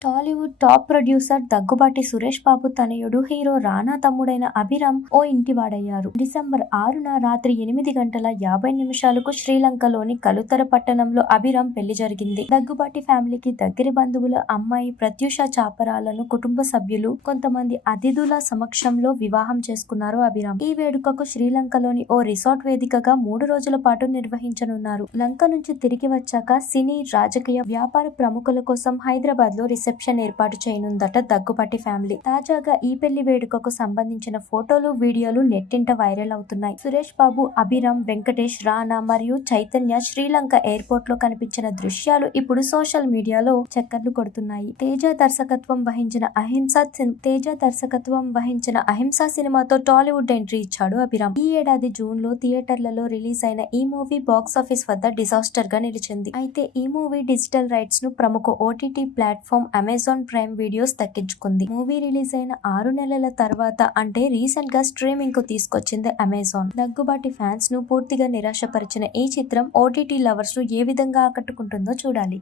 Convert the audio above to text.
と Tollywood top producer Daggubati Suresh Babu తనయుడు hero రానా తమ్ముడైన అభిరామ్ ఓ ఇంటివాడయ్యారు. December ఆరున రాత్రి ఎనిమిది గంటల యాభై నిమిషాలకు శ్రీలంకలోని కలుతర పట్టణంలో అభిరామ్ పెళ్ళి జరిగింది. దగ్గుబాటి ఫ్యామిలీకి దగ్గరి బంధువుల అమ్మాయి ప్రత్యూష చాపరాలను కుటుంబ సభ్యులు కొంతమంది అతిథుల సమక్షంలో వివాహం చేసుకున్నారు అభిరామ్. ఈ వేడుకకు శ్రీలంకలోని ఓ రిసార్ట్ వేదికగా మూడు రోజుల పాటు నిర్వహించనున్నారు. లంక నుంచి తిరిగి వచ్చాక సినీ రాజకీయ వ్యాపార ప్రముఖుల కోసం హైదరాబాద్లో రిసెప్షన్ ఏర్పాటు చేయనుందట దగ్గుబాటి ఫ్యామిలీ. తాజాగా ఈ పెళ్ళి వేడుకకు సంబంధించిన ఫోటోలు వీడియోలు నెట్టింట వైరల్ అవుతున్నాయి. సురేష్ బాబు అభిరామ్ వెంకటేష్ రానా మరియు చైతన్య శ్రీలంక ఎయిర్పోర్ట్లో కనిపించిన దృశ్యాలు ఇప్పుడు సోషల్ మీడియాలో చక్కర్లు కొడుతున్నాయి. తేజ దర్శకత్వం వహించిన అహింస సిన్- తేజ దర్శకత్వం వహించిన అహింస సినిమాతో టాలీవుడ్ ఎంట్రీ ఇచ్చాడు అభిరామ్. ఈ ఏడాది జూన్లో థియేటర్లలో రిలీజ్ అయిన ఈ మూవీ బాక్స్ ఆఫీస్ వద్ద డిజాస్టర్గా నిలిచింది. అయితే ఈ మూవీ డిజిటల్ రైట్స్ను ప్రముఖ OTT platform Amazon Prime videos తగ్గించుకుంది. Movie release అయిన ఆరు నెలల తర్వాత అంటే రీసెంట్గా స్ట్రీమింగ్కు తీసుకొచ్చింది అమెజాన్. దగ్గుబాటి ఫ్యాన్స్ను పూర్తిగా నిరాశపరిచిన ఈ చిత్రం ఓటీటీ లవర్స్ను ఏ విధంగా ఆకట్టుకుంటుందో చూడాలి.